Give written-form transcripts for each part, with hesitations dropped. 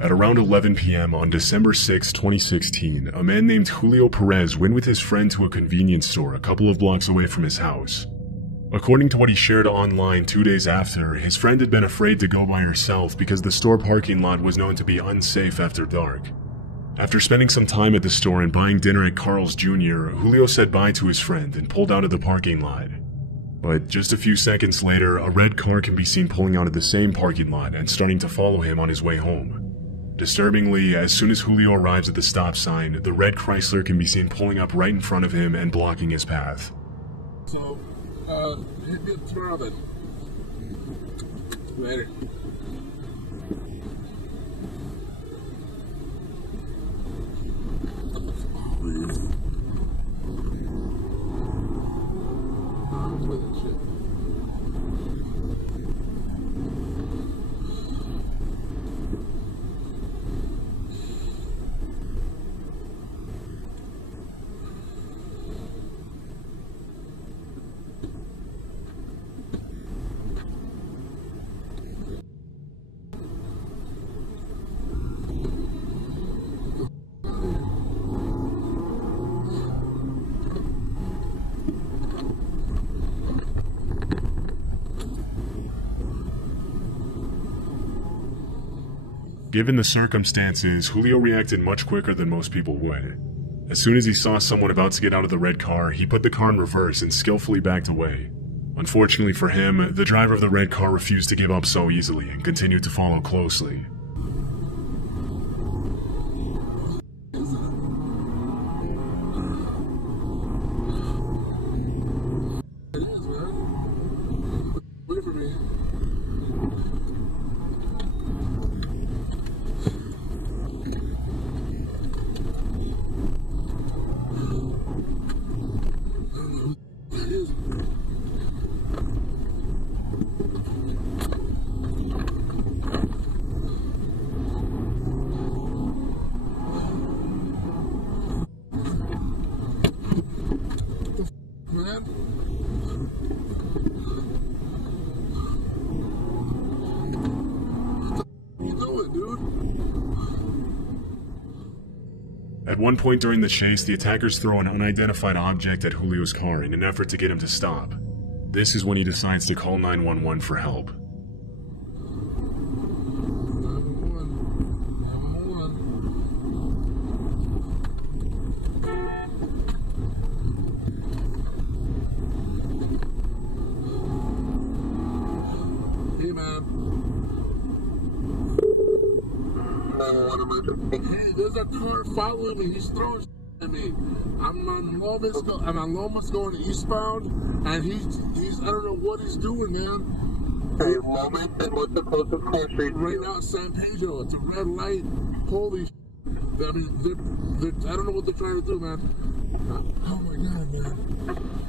At around 11 p.m. on December 6, 2016, a man named Julio Perez went with his friend to a convenience store a couple of blocks away from his house. According to what he shared online 2 days after, his friend had been afraid to go by herself because the store parking lot was known to be unsafe after dark. After spending some time at the store and buying dinner at Carl's Jr., Julio said bye to his friend and pulled out of the parking lot. But just a few seconds later, a red car can be seen pulling out of the same parking lot and starting to follow him on his way home. Disturbingly, as soon as Julio arrives at the stop sign, the red Chrysler can be seen pulling up right in front of him and blocking his path. So, hit me up tomorrow then. Later. Given the circumstances, Julio reacted much quicker than most people would. As soon as he saw someone about to get out of the red car, he put the car in reverse and skillfully backed away. Unfortunately for him, the driver of the red car refused to give up so easily and continued to follow closely. At one point during the chase, the attackers throw an unidentified object at Julio's car in an effort to get him to stop. This is when he decides to call 911 for help. Hey, man. Hey, there's a car following me. He's throwing at me. I'm on Lomas going eastbound, and he's I don't know what he's doing, man. Hey, Lomas, and what's the closest car street? Right now, it's San Pedro. It's a red light. Holy I mean, I don't know what they're trying to do, man. Oh my God, man.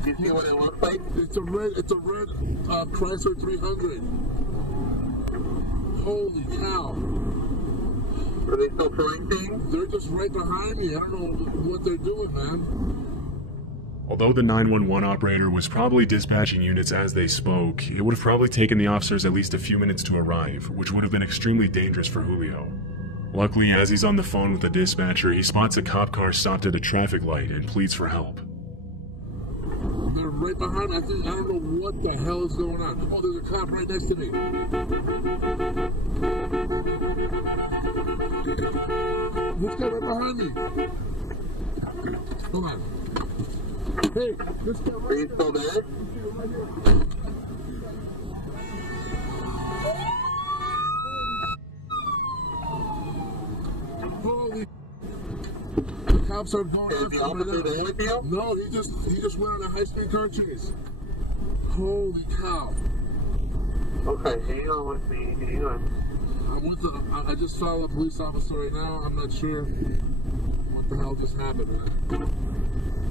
You see what it looks like? It's a red Chrysler 300. Holy cow. Are they still throwing things? They're just right behind me. I don't know what they're doing, man. Although the 911 operator was probably dispatching units as they spoke, it would have probably taken the officers at least a few minutes to arrive, which would have been extremely dangerous for Julio. Luckily, as he's on the phone with the dispatcher, he spots a cop car stopped at a traffic light and pleads for help. They're right behind me. I don't know what the hell is going on. Oh, there's a cop right next to me. This guy right behind me. Hold on. Hey, this guy right Are you still there? Holy. The cops are going Is the officer there with you? No, he just went on a high-speed car chase. Holy cow. Okay, hang on with me. Hang on. I just saw a police officer right now. I'm not sure what the hell just happened, man.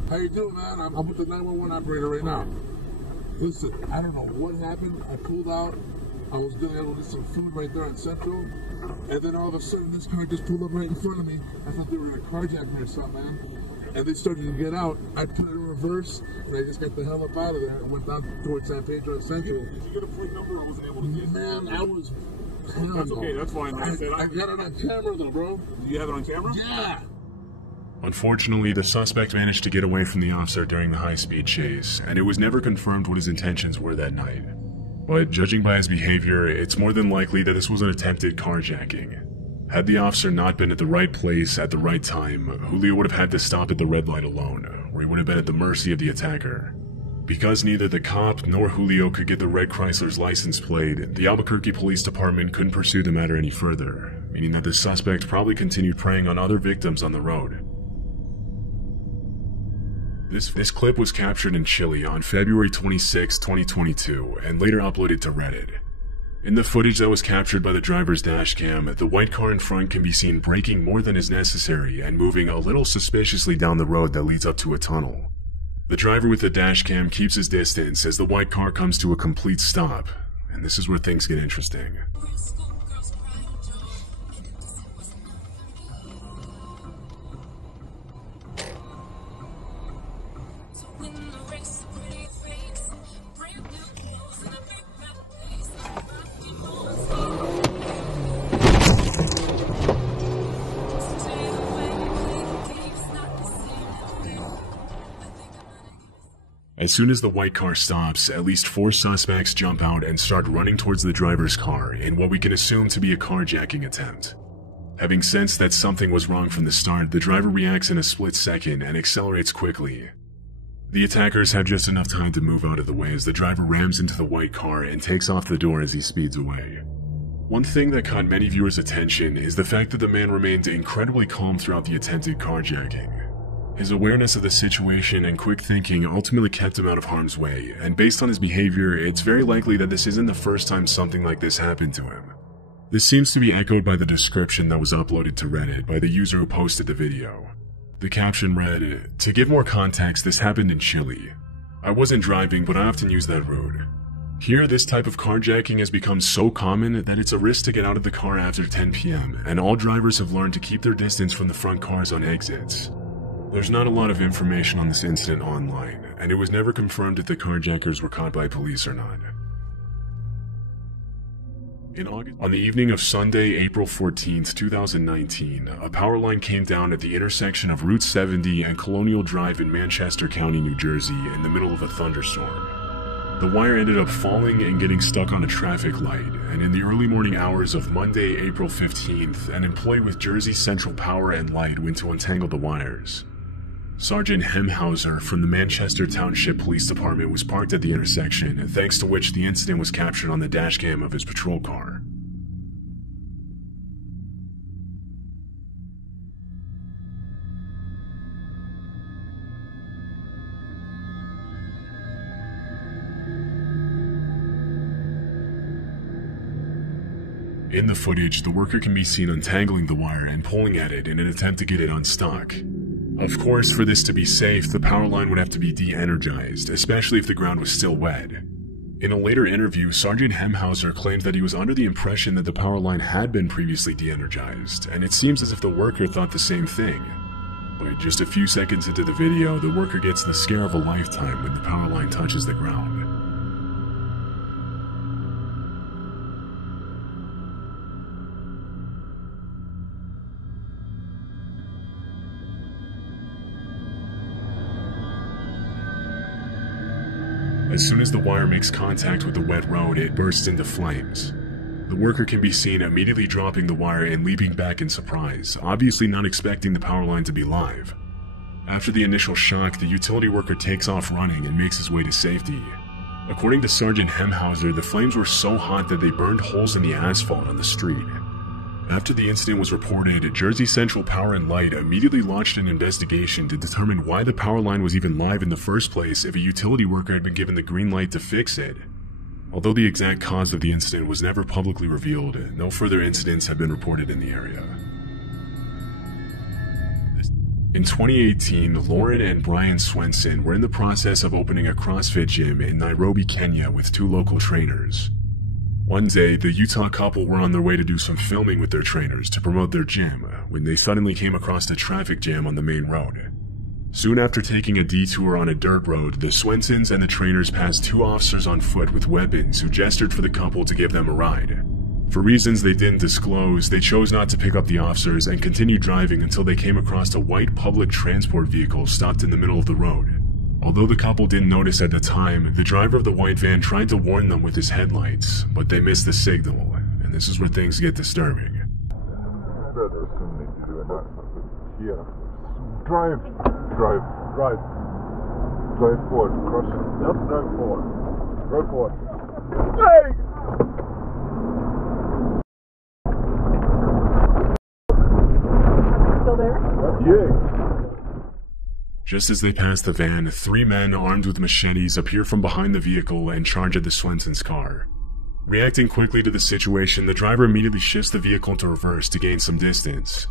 How you doing, man? I'm with the 911 operator right now. Listen, I don't know what happened. I pulled out. I was gonna go get some food right there on Central, and then all of a sudden this car just pulled up right in front of me. I thought they were gonna carjack me or something, man. and they started to get out. I put it in reverse, and I just got the hell up out of there and went down towards San Pedro Central. Did you get a plate number? I wasn't able to get it. Man, I was... That's okay, that's fine. Like I got it on camera though, bro. Do you have it on camera? Yeah. Unfortunately, the suspect managed to get away from the officer during the high-speed chase, and it was never confirmed what his intentions were that night. But judging by his behavior, it's more than likely that this was an attempted carjacking. Had the officer not been at the right place at the right time, Julio would have had to stop at the red light alone, where he would have been at the mercy of the attacker. Because neither the cop nor Julio could get the red Chrysler's license plate, the Albuquerque Police Department couldn't pursue the matter any further, meaning that the suspect probably continued preying on other victims on the road. This clip was captured in Chile on February 26, 2022, and later uploaded to Reddit. In the footage that was captured by the driver's dashcam, the white car in front can be seen braking more than is necessary and moving a little suspiciously down the road that leads up to a tunnel. The driver with the dashcam keeps his distance as the white car comes to a complete stop, and this is where things get interesting. As soon as the white car stops, at least 4 suspects jump out and start running towards the driver's car in what we can assume to be a carjacking attempt. Having sensed that something was wrong from the start, the driver reacts in a split second and accelerates quickly. The attackers have just enough time to move out of the way as the driver rams into the white car and takes off the door as he speeds away. One thing that caught many viewers' attention is the fact that the man remained incredibly calm throughout the attempted carjacking. His awareness of the situation and quick thinking ultimately kept him out of harm's way, and based on his behavior, it's very likely that this isn't the first time something like this happened to him. This seems to be echoed by the description that was uploaded to Reddit by the user who posted the video. The caption read, "To give more context, this happened in Chile. I wasn't driving, but I often use that road. Here, this type of carjacking has become so common that it's a risk to get out of the car after 10 p.m., and all drivers have learned to keep their distance from the front cars on exits." There's not a lot of information on this incident online, and it was never confirmed if the carjackers were caught by police or not. In August, on the evening of Sunday, April 14, 2019, a power line came down at the intersection of Route 70 and Colonial Drive in Manchester County, New Jersey, in the middle of a thunderstorm. The wire ended up falling and getting stuck on a traffic light, and in the early morning hours of Monday, April 15th, an employee with Jersey Central Power and Light went to untangle the wires. Sergeant Hemhauser from the Manchester Township Police Department was parked at the intersection, thanks to which the incident was captured on the dashcam of his patrol car. In the footage, the worker can be seen untangling the wire and pulling at it in an attempt to get it unstuck. Of course, for this to be safe, the power line would have to be de-energized, especially if the ground was still wet. In a later interview, Sergeant Hemhauser claimed that he was under the impression that the power line had been previously de-energized, and it seems as if the worker thought the same thing. But just a few seconds into the video, the worker gets the scare of a lifetime when the power line touches the ground. As soon as the wire makes contact with the wet road, it bursts into flames. The worker can be seen immediately dropping the wire and leaping back in surprise, obviously not expecting the power line to be live. After the initial shock, the utility worker takes off running and makes his way to safety. According to Sergeant Hemhauser, the flames were so hot that they burned holes in the asphalt on the street. After the incident was reported, Jersey Central Power and Light immediately launched an investigation to determine why the power line was even live in the first place if a utility worker had been given the green light to fix it. Although the exact cause of the incident was never publicly revealed, no further incidents have been reported in the area. In 2018, Lauren and Brian Swenson were in the process of opening a CrossFit gym in Nairobi, Kenya with 2 local trainers. One day, the Utah couple were on their way to do some filming with their trainers to promote their gym when they suddenly came across a traffic jam on the main road. Soon after taking a detour on a dirt road, the Swensons and the trainers passed two officers on foot with weapons who gestured for the couple to give them a ride. For reasons they didn't disclose, they chose not to pick up the officers and continued driving until they came across a white public transport vehicle stopped in the middle of the road. Although the couple didn't notice at the time, the driver of the white van tried to warn them with his headlights, but they missed the signal, and this is where things get disturbing. Yeah. Drive forward, cross it. Just drive forward. Drive forward. Hey! Still there? Yeah. Just as they pass the van, three men armed with machetes appear from behind the vehicle and charge at the Swensons' car. Reacting quickly to the situation, the driver immediately shifts the vehicle into reverse to gain some distance.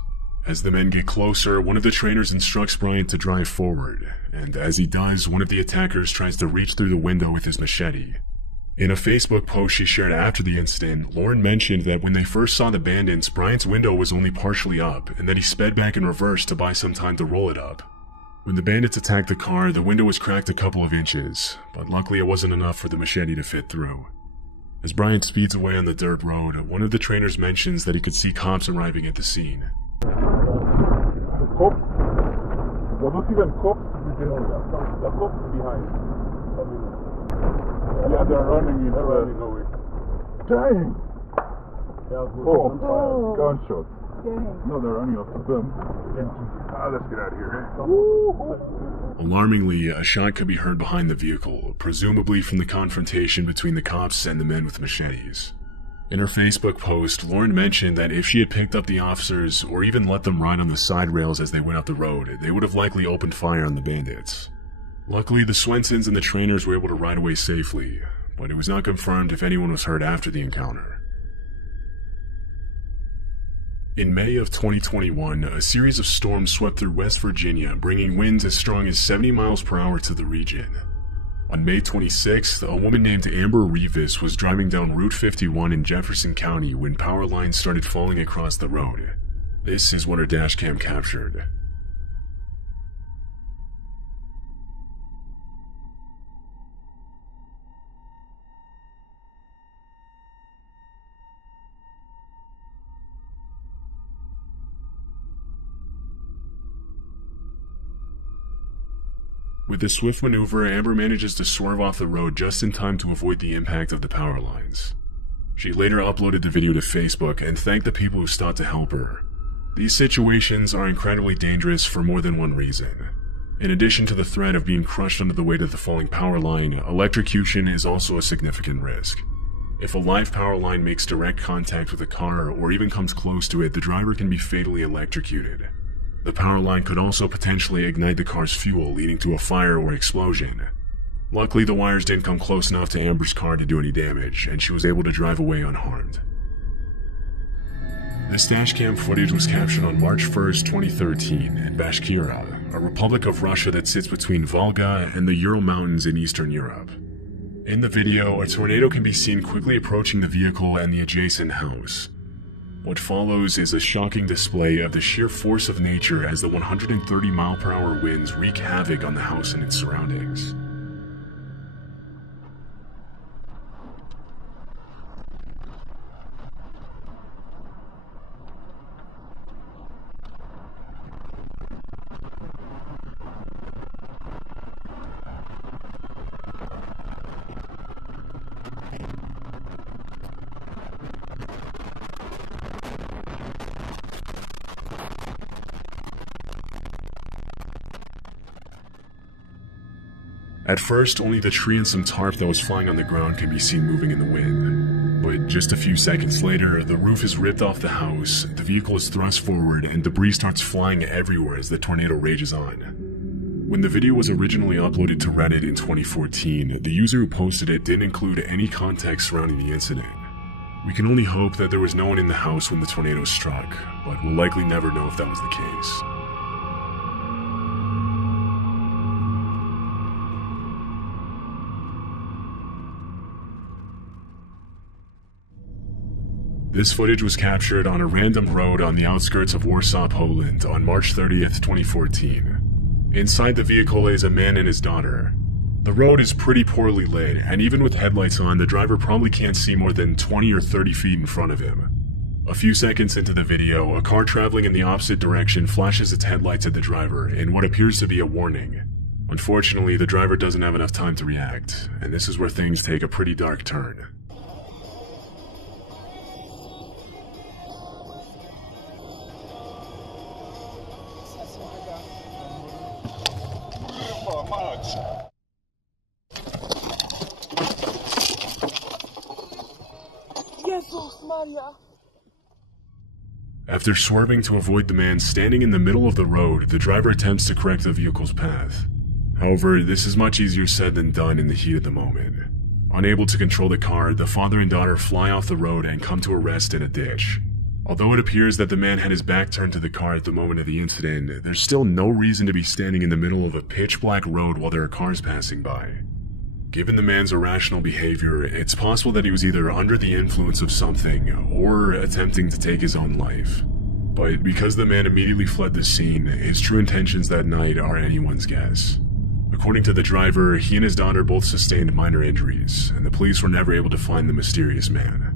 As the men get closer, one of the trainers instructs Bryant to drive forward, and as he does, one of the attackers tries to reach through the window with his machete. In a Facebook post she shared after the incident, Lauren mentioned that when they first saw the bandits, Bryant's window was only partially up, and that he sped back in reverse to buy some time to roll it up. When the bandits attacked the car, the window was cracked a couple of inches, but luckily it wasn't enough for the machete to fit through. As Bryant speeds away on the dirt road, one of the trainers mentions that he could see cops arriving at the scene. Cops? There not even cops behind. The cops behind. Yeah, they're running in. Away. Dang! Oh, gunshots. No, they're running after them. Let's get out of here. Alarmingly, a shot could be heard behind the vehicle, presumably from the confrontation between the cops and the men with machetes. In her Facebook post, Lauren mentioned that if she had picked up the officers or even let them ride on the side rails as they went up the road, they would have likely opened fire on the bandits. Luckily, the Swensons and the trainers were able to ride away safely, but it was not confirmed if anyone was hurt after the encounter. In May of 2021, a series of storms swept through West Virginia, bringing winds as strong as 70 miles per hour to the region. On May 26th, a woman named Amber Rivas was driving down Route 51 in Jefferson County when power lines started falling across the road. This is what her dashcam captured. With a swift maneuver, Amber manages to swerve off the road just in time to avoid the impact of the power lines. She later uploaded the video to Facebook and thanked the people who stopped to help her. These situations are incredibly dangerous for more than one reason. In addition to the threat of being crushed under the weight of the falling power line, electrocution is also a significant risk. If a live power line makes direct contact with a car or even comes close to it, the driver can be fatally electrocuted. The power line could also potentially ignite the car's fuel, leading to a fire or explosion. Luckily, the wires didn't come close enough to Amber's car to do any damage, and she was able to drive away unharmed. This dashcam footage was captured on March 1st, 2013 in Bashkira, a republic of Russia that sits between Volga and the Ural Mountains in Eastern Europe. In the video, a tornado can be seen quickly approaching the vehicle and the adjacent house. What follows is a shocking display of the sheer force of nature as the 130-mile-per-hour winds wreak havoc on the house and its surroundings. At first, only the tree and some tarp that was flying on the ground can be seen moving in the wind. But just a few seconds later, the roof is ripped off the house, the vehicle is thrust forward, and debris starts flying everywhere as the tornado rages on. When the video was originally uploaded to Reddit in 2014, the user who posted it didn't include any context surrounding the incident. We can only hope that there was no one in the house when the tornado struck, but we'll likely never know if that was the case. This footage was captured on a random road on the outskirts of Warsaw, Poland on March 30th, 2014. Inside the vehicle is a man and his daughter. The road is pretty poorly lit, and even with headlights on, the driver probably can't see more than 20 or 30 feet in front of him. A few seconds into the video, a car traveling in the opposite direction flashes its headlights at the driver in what appears to be a warning. Unfortunately, the driver doesn't have enough time to react, and this is where things take a pretty dark turn. After swerving to avoid the man standing in the middle of the road, the driver attempts to correct the vehicle's path. However, this is much easier said than done in the heat of the moment. Unable to control the car, the father and daughter fly off the road and come to a rest in a ditch. Although it appears that the man had his back turned to the car at the moment of the incident, there's still no reason to be standing in the middle of a pitch-black road while there are cars passing by. Given the man's irrational behavior, it's possible that he was either under the influence of something or attempting to take his own life. But because the man immediately fled the scene, his true intentions that night are anyone's guess. According to the driver, he and his daughter both sustained minor injuries, and the police were never able to find the mysterious man.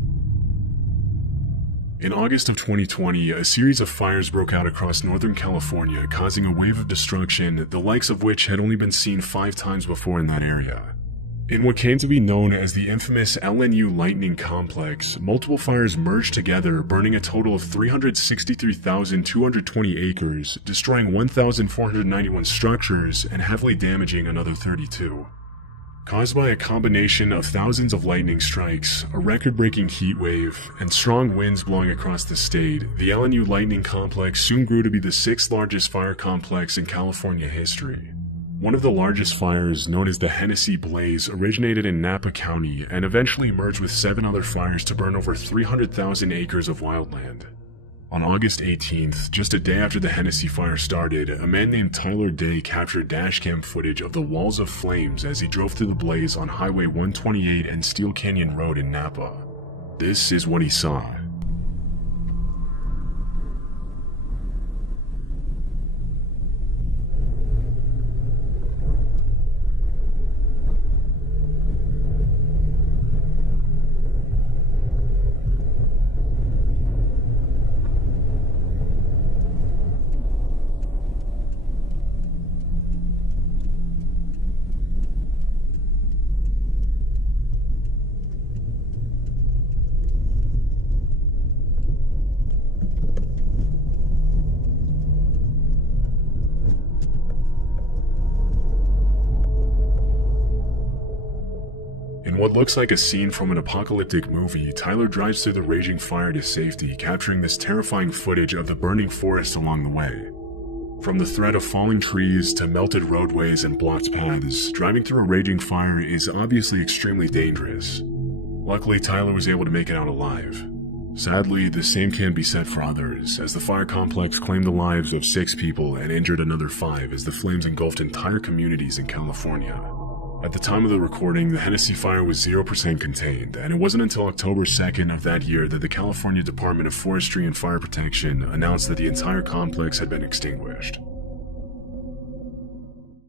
In August of 2020, a series of fires broke out across Northern California, causing a wave of destruction, the likes of which had only been seen 5 times before in that area. In what came to be known as the infamous LNU lightning complex, multiple fires merged together, burning a total of 363,220 acres, destroying 1,491 structures, and heavily damaging another 32. Caused by a combination of thousands of lightning strikes, a record-breaking heat wave, and strong winds blowing across the state, the LNU lightning complex soon grew to be the 6th largest fire complex in California history. One of the largest fires, known as the Hennessy Blaze, originated in Napa County and eventually merged with 7 other fires to burn over 300,000 acres of wildland. On August 18th, just a day after the Hennessy fire started, a man named Tyler Day captured dashcam footage of the walls of flames as he drove through the blaze on Highway 128 and Steel Canyon Road in Napa. This is what he saw. In what looks like a scene from an apocalyptic movie, Tyler drives through the raging fire to safety, capturing this terrifying footage of the burning forest along the way. From the threat of falling trees to melted roadways and blocked paths, driving through a raging fire is obviously extremely dangerous. Luckily, Tyler was able to make it out alive. Sadly, the same can be said for others, as the fire complex claimed the lives of 6 people and injured another 5 as the flames engulfed entire communities in California. At the time of the recording, the Hennessy fire was 0% contained, and it wasn't until October 2nd of that year that the California Department of Forestry and Fire Protection announced that the entire complex had been extinguished.